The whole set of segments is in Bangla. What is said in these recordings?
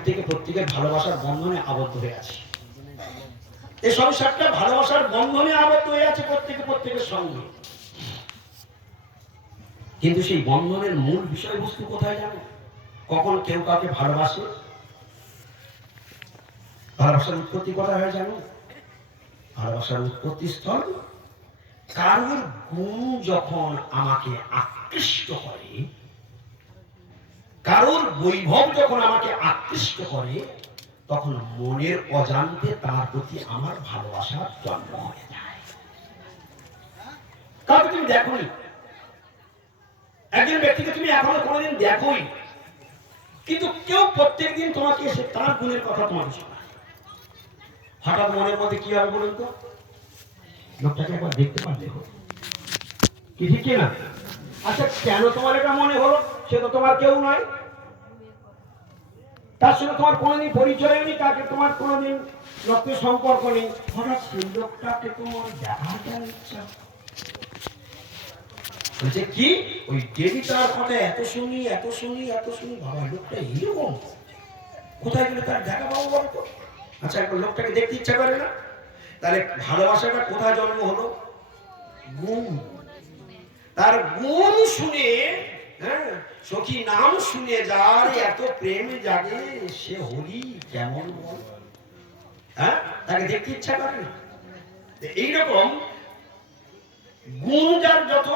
প্রত্যেকের ভালোবাসার বন্ধনে আবদ্ধ হয়ে আছে। এই সংসারটা ভালোবাসার বন্ধনে আবদ্ধ হয়ে আছে প্রত্যেকের সঙ্গে। কিন্তু সেই বন্ধনের মূল বিষয়বস্তু কোথায় জানো? কখন কেউ কাউকে ভালোবাসে? ভালোবাসার উৎপত্তি কোথায় হয় জানো? ভালোবাসার উৎপত্তি স্থল কারোর গুণ যখন আমাকে আকৃষ্ট করে, কারোর বৈভব যখন আমাকে আকৃষ্ট করে, তখন মনের অজান্তে তার প্রতি আমার ভালোবাসার জন্ম হয়ে যায়। কাউকে তুমি দেখোনি, একজন ব্যক্তিকে তুমি এখনো কোনোদিন দেখোই, কিন্তু কেউ প্রত্যেকদিন তোমাকে এসে তার গুণের কথা তোমাকে শোনায়। হঠাৎ মনের মধ্যে কি হবে বলুন তো? লোকটাকে একবার দেখতে পারলে হতো, কি ঠিক না? আচ্ছা, কেন তোমার এটা মনে হলো? সে তো তোমার কেউ নয়, তার সঙ্গে তোমার কোনোদিন পরিচয় নেই, তাকে তোমার কোনোদিন রক্তের সম্পর্ক নেই, হঠাৎ সেই লোকটাকে তোমার দেখা যায় ইচ্ছা বলছে কি ওই দেবীটার কথা এত শুনি বাবা, লোকটা এরকম, কোথায় গেলে তার দেখা পাবো বলতো? আচ্ছা, একবার লোকটাকে দেখতে ইচ্ছা করে না? তাহলে ভালোবাসাটা কোথায় জন্ম হলো? গুণ। তার গুণ শুনে, হ্যাঁ, সখী নাম শুনে যার এত প্রেম জাগে, সে হরি কেমন বল, হ্যাঁ, তাকে দেখতে ইচ্ছা করে না? এইরকম গুণ যার যত,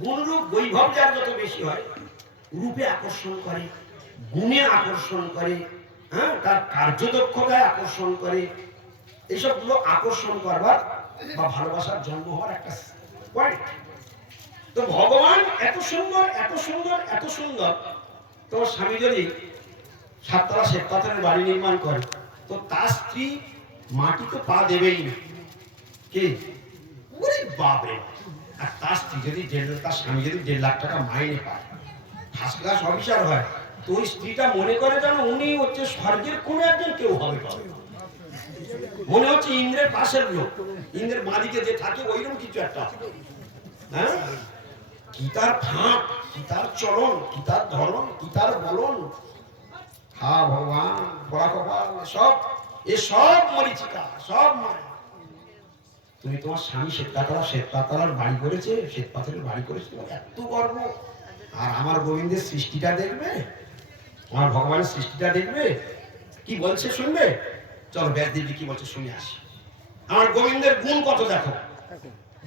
গুণরূপ বৈভব যার যত বেশি হয়, রূপে আকর্ষণ করে, গুণে আকর্ষণ করে, হ্যাঁ, তার কার্যদক্ষতায় আকর্ষণ করে, এইসবগুলো আকর্ষণ করবার বা ভালোবাসার জন্ম হওয়ার একটা পয়েন্ট। তো ভগবান এত সুন্দর, তোমার স্বামী যদি সাততলা শ্বেতপাথরের বাড়ি নির্মাণ করে, তো তার স্ত্রী মাটিতে পা দেবেই না, কি বাপরে। আর তার স্ত্রী যদি তার স্বামী যদি 1.5 লাখ টাকা মাইনে পায়, ফার্স্ট ক্লাস অফিসার হয়, তো ওই স্ত্রীটা মনে করে যেন উনি হচ্ছে স্বর্গের কোনো একজন কেউ হবে, মনে হচ্ছে ইন্দ্রের পাশের লোক, ইন্দ্রের বাঁদিকে যে থাকে ওইরকম কিছু একটা। হ্যাঁ, কি তার ফাঁক, কি তার চলন, কি তার ধরন, কি তার বলন, হা ভগবান, বড়া কপাল, সব মরিচিকা, সব মায়া। তুমি তোমার স্বামী শ্বেতপাথরের বাড়ি করেছে, শ্বেতপাথরের বাড়ি করেছে, এত গর্ব। আর আমার গোবিন্দের সৃষ্টিটা দেখবে, আমার ভগবানের সৃষ্টিটা দেখবে, কি বলছে শুনবে? চলো ব্যাসদেবী কি বলছে শুনে আসি। আমার গোবিন্দের গুণ কত দেখো।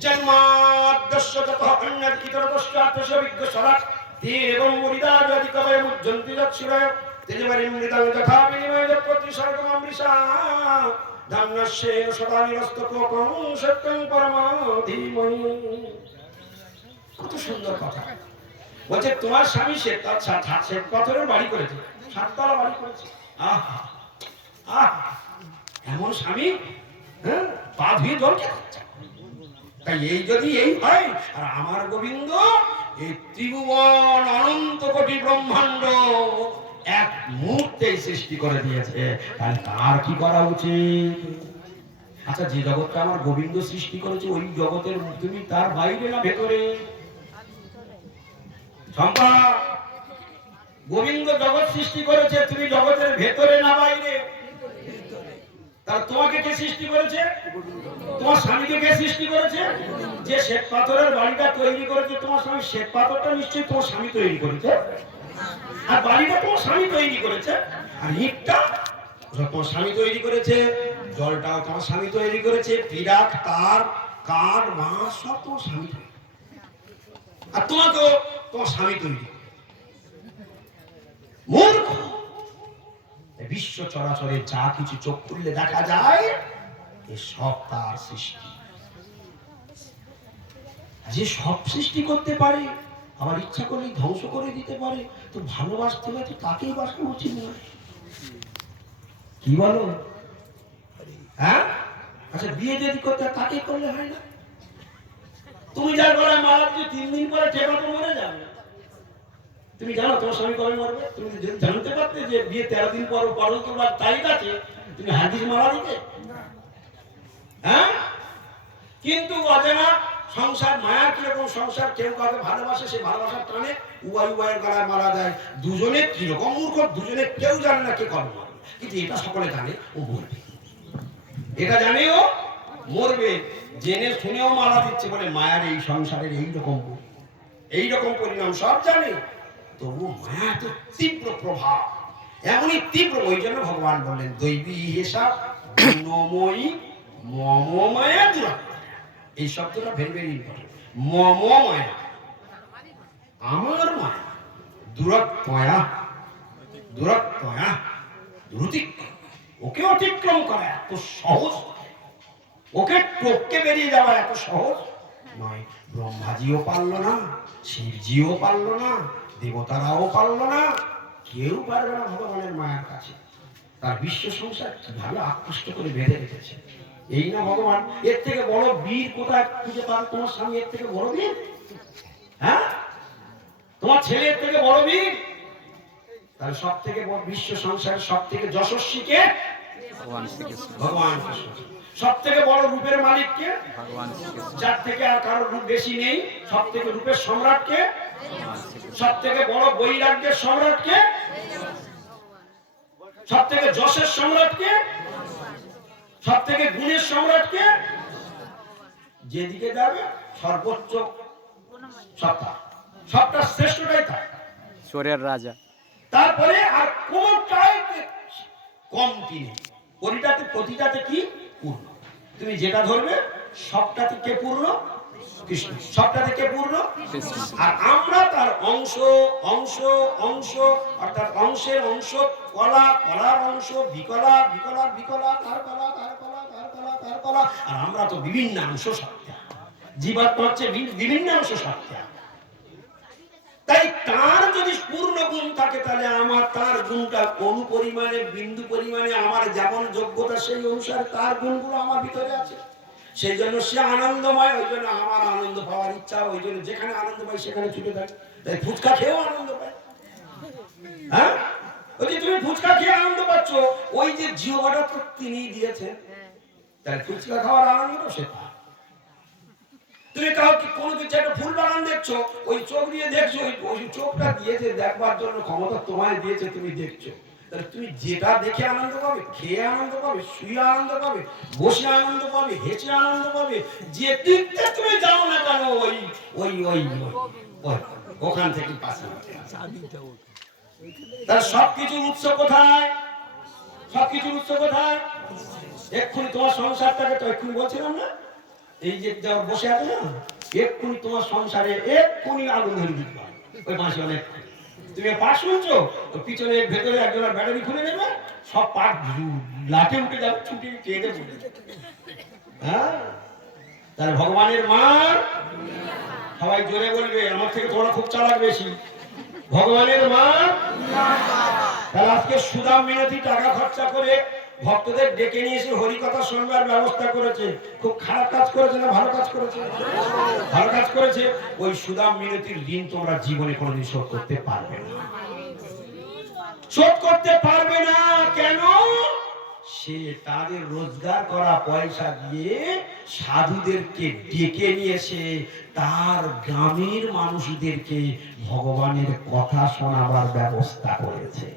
জন্মাদ্যস্য ততঃ অন্যাদ ইতরতশ্চার্থস্য বিজ্ঞস্বরাট দেবং মুরিদাদি কবয় মুজ্জন্তি যৎসুরয় তেজবরিমৃতাং তথা বিনিময় যৎপতি সর্গমৃষা ধান্যস্যেন সদা নিরস্তকোকং সত্যং পরমাধিময়ী। কত সুন্দর কথা বলছে। তোমার স্বামী শ্বেতপাথরের বাড়ি করেছে, 7 তলা বাড়ি করেছে। আহা আহা, এমন স্বামী, হ্যাঁ, পা ধুয়ে জল খেতে। তাই এই যদি এই হয়, আর আমার গোবিন্দ এই ত্রিভুবন অনন্ত কোটি ব্রহ্মাণ্ড এক মুহূর্তেই সৃষ্টি করে দিয়েছে, তাহলে তার কি করা উচিত? আচ্ছা, যে জগৎটা আমার গোবিন্দ সৃষ্টি করেছে, ওই জগতের তুমি তার বাইরে না ভেতরে? শম্পা, গোবিন্দ জগৎ সৃষ্টি করেছে, তুমি জগতের ভেতরে না বাইরে? তাহলে তোমাকে কে সৃষ্টি করেছে? তোমার স্বামীকে কে সৃষ্টি করেছে? যে শ্বেতপাথরের বাড়িটা তৈরি করেছে তোমার স্বামী, শ্বেতপাথরটা নিশ্চয়ই তোমার স্বামী তৈরি করেছে, আর বাড়িটা তোমার স্বামী তৈরি করেছে, আর ইটটা তোমার স্বামী তৈরি করেছে, জলটাও তোমার স্বামী তৈরি করেছে, পিরাক, তার, কাঠ, বাঁশ সব তোমার স্বামী তৈরি, আর তোমাকেও তোমার স্বামী তৈরি। মূর্খ! বিশ্ব চরাচরে যা কিছু চোখ খুললে দেখা যায়, এ সব তার সৃষ্টি। যে সব সৃষ্টি করতে পারে, আবার ইচ্ছা করলে ধ্বংস করে দিতে পারে, তো ভালোবাসতে হলে তো তাকেই বাসা উচিত নয়? কি বলো? হ্যাঁ, আচ্ছা, বিয়ে যদি করতে তাকেই করলে হয় না? তুমি যার গলায় মারা দিয়ে 3 দিন পরে টেকা তো মরে যাবে। তুমি জানো তোমার স্বামী কবে মরবে? তুমি যদি জানতে পারতে যে বিয়ে 13 দিন পর তোমার তারিখ আছে, তুমি হাদিস মারা দিতে? হ্যাঁ, কিন্তু অজানা সংসার মায়া কিরকম সংসার, কেউ কাউকে ভালোবাসে, সে ভালোবাসার টানে উভয় উভয়ের গলায় মালা দেয়। দুজনে কিরকম মূর্খ, দুজনে কেউ জানে না কে কর্ম করে, কিন্তু এটা সকলে জানে ও মরবে, এটা জানে ও মরবে। জেনে শুনেও মালা দিচ্ছে বলে মায়ার এই সংসারের এইরকম পরিণাম সব জানে, তবু মায়া তো তীব্র প্রভাব, এমনই তীব্র। ওই জন্য ভগবান বললেন দৈবী হিসাব গুণময়ী মম মায়া দুরাত্মা। এই শব্দটা ভেরি ভেরি ইম্পর্টেন্ট। মম মায়া, আমার মায়া, দুরাত্ময়া, দুরাত্ময়া, দুরতিক্রম, ওকে অতিক্রম করা এত সহজ, ওকে টপকে বেরিয়ে যাওয়া এত সহজ নয়। ব্রহ্মাজিও পারল না, শিবজিও পারল না, দেবতারাও পারল না, কেউ পারবে না ভগবানের মায়ার কাছে। তার বিশ্ব সংসার কিভাবে আকৃষ্ট করে বেঁধে রেখেছে, এই না ভগবান। এর থেকে বড় বীর কোথায় খুঁজে পাবে? তোমার স্বামী এর থেকে বড় বীর? হ্যাঁ, তোমার ছেলে এর থেকে বড় বীর? তাহলে সব থেকে বিশ্ব সংসারের সব থেকে যশস্বী কে? ভগবান কৃষ্ণ। সব থেকে বড় রূপের মালিক কে? ভগবান। যার থেকে আর কারো রূপ বেশি নেই। সব থেকে রূপের সম্রাট কে? সব থেকে বড় বৈরাগ্যের সম্রাট কে? সব থেকে যশের সম্রাট কে? সব থেকে গুণের সম্রাট কে? যেদিকে যাবে সর্বোচ্চ সত্তা, সবটা শ্রেষ্ঠটাই তার, ঈশ্বরের রাজা। তারপরে আর কোনটাই কমতি নেই। প্রতিটাতে কি পূর্ণ। তুমি যেটা ধরবে সবটাতে কে পূর্ণ? কৃষ্ণ। সবটাতে কে পূর্ণ? কৃষ্ণ। আর আমরা তার অংশ অংশ অংশ, অর্থাৎ অংশের অংশ, কলা, কলার অংশ, বিকলা, বিকলার বিকলা, তার কলা, তার কলা, তার কলা, তার কলা। আর আমরা তো বিভিন্ন অংশ সত্তা, জীবাত্মা হচ্ছে বিভিন্ন অংশ সত্তা। তাই তার যদি পূর্ণ গুণ থাকে, তাহলে আমার তার গুণটা কোন পরিমাণে, বিন্দু পরিমাণে আমার যেমন যোগ্যতা সেই অনুসারে তার গুণগুলো আমার ভিতরে আছে। সেই জন্য সে আনন্দময়, ওই জন্য আমার আনন্দ পাওয়ার ইচ্ছা, ওই জন্য যেখানে আনন্দ পাই সেখানে ছুটে থাকে। তাই ফুচকা খেয়েও আনন্দ পায়। হ্যাঁ, ওই যে তুমি ফুচকা খেয়ে আনন্দ পাচ্ছ, ওই যে জিওটা তো তিনি দিয়েছেন, তাই ফুচকা খাওয়ার আনন্দ সে পায়। তুমি কাউকে কোনো কিছু একটা ফুল বাগান দেখছো, ওই চোখ দিয়ে দেখছো, ওই চোখটা দিয়েছে দেখবার জন্য ক্ষমতা তোমায় দিয়েছে, তুমি দেখছো। তাহলে তুমি যেটা দেখে আনন্দ পাবে, খেয়ে আনন্দ পাবে, শুয়ে আনন্দ পাবে, বসে আনন্দ পাবে, হেঁচে আনন্দ পাবে, যে দিকটা তুমি যাও না কেন ওই ওই ওই ওখান থেকে পাশে। তার সবকিছুর উৎস কোথায়? সবকিছুর উৎস কোথায়? এক্ষুনি তোমার সংসারটাকে তো এক্ষুনি বলছিলাম না, এই যে বসে আছে না, এক্ষুনি তোমার সংসারে এক্ষুনি আগুন ধরে দিতে পারে ওই বাঁশি। অনেক তুমি পাঠ শুনছো, পিছনে ভেতরে একজনের ব্যাটারি খুলে নেবে, সব পাঠ লাঠে উঠে যাবে, ছুটে কেঁদে পড়ে। হ্যাঁ, তাহলে ভগবানের মার, সবাই জোরে বলবে, আমার থেকে তোমরা খুব চালাক বেশি। ভগবানের মার। তাহলে আজকে সুদাম মিনতি টাকা খরচা করে ভক্তদের ডেকে নিয়ে এসে হরিকথা শোনবার ব্যবস্থা করেছে। খুব খারাপ কাজ করেছে না ভালো কাজ করেছে? ভালো কাজ করেছে। ওই সুদাম মিনতির ঋণ তোমরা জীবনে কোনোদিন শোধ করতে পারবে না, শোধ করতে পারবে না। কেন? সে তাদের রোজগার করা পয়সা দিয়ে সাধুদেরকে ডেকে নিয়েছে, তার গ্রামের মানুষদেরকে ভগবানের কথা শোনাবার ব্যবস্থা করেছে।